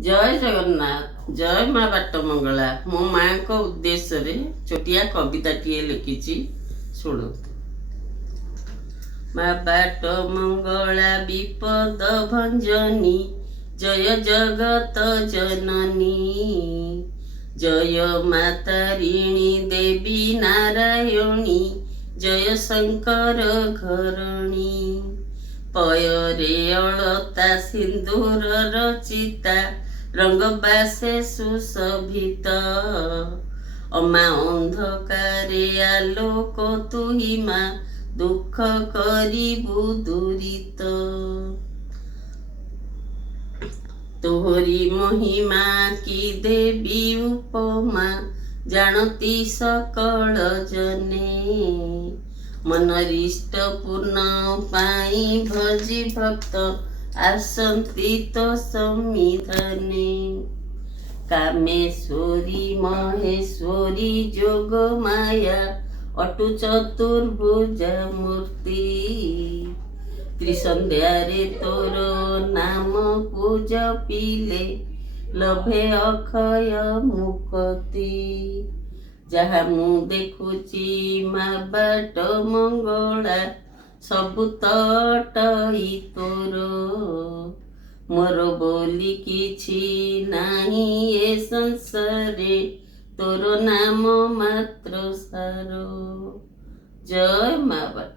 जय जगन्नाथ जय माँ बाट मंगला मो माँ को उद्देश्य रे छोटिया कविता टीए लिखी शुणु। माँ बाट मंगला विपद भंजनी जय जगत जननी जय माता ऋणी देवी नारायणी जय शंकर घरणी पयरे अलता सिंदूर रचिता रंग बासे सुशोभित अमा अंधकारे आलोक तुही माँ दुख करिबु दूरित तोहरी महिमा की देवी उपमा जानती सकल जने मनरिष्ट पूर्ण पाई भजी भक्त आसंती तो संविधाने कामेश्वरी महेश्वरी जोग माया अटु चतुर्भुजा मूर्ति त्रिसंध्यारे तोर नाम पूज पीले लभे अक्षय मुक्ति जहा मु देखुची माँ बाट मंगला सबु तटई तोर मोर बोली किछि नाही ए संसारे तोर नाम मात्र सारो। जय माँ बाट।